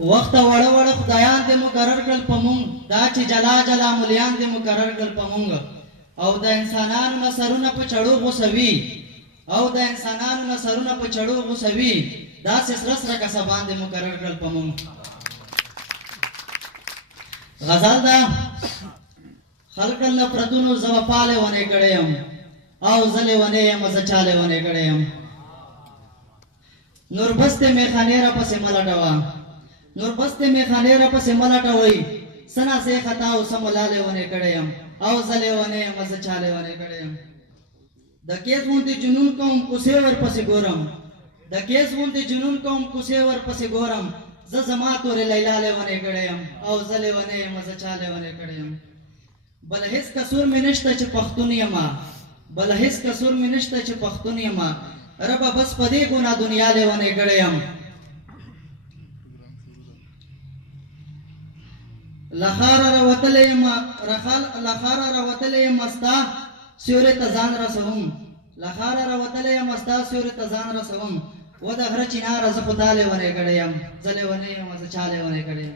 وخت وړ وړ خدایان دې مقرر کړل پمون دا چې جلا جلا مليان دې مقرر کړل پمون او د انسانانو نصرونه په چړو غوسوي او د انسانانو نصرونه په چړو غوسوي دا سسرس را کسبان دې مقرر کړل پمون. غزل دا خلق نفرتونو زوپاله ونه کړم او زله ونه یم زچاله ونه کړم نور بسته میخانه را پسې ملټوا نور بسته میخانه را پسې ملټوي سنا سه خطا او سملاله ونه کړم او زله ونه یم زچاله ونه کړم د کیس مونږ جنون کوم کوسه ور پسې ګورم د کیس مونږ جنون کوم کوسه ور پسې ګورم ز زما تور لیلاله ونه کړم او زله ونه یم زچاله ونه کړم بل هیڅ قصور مې نشته چې پښتون یم بل هیڅ قصور مې نشته چې پښتون یم رب بس پدې ګنا دنیا له ونه کړم لخر راوتلې ما رخل لخر راوتلې مستا سورې تزان رسوم لخر راوتلې مستا سورې تزان رسوم و د هر چینار ز خداله ونه کړم زله ونه یم ز چاله ونه کړم.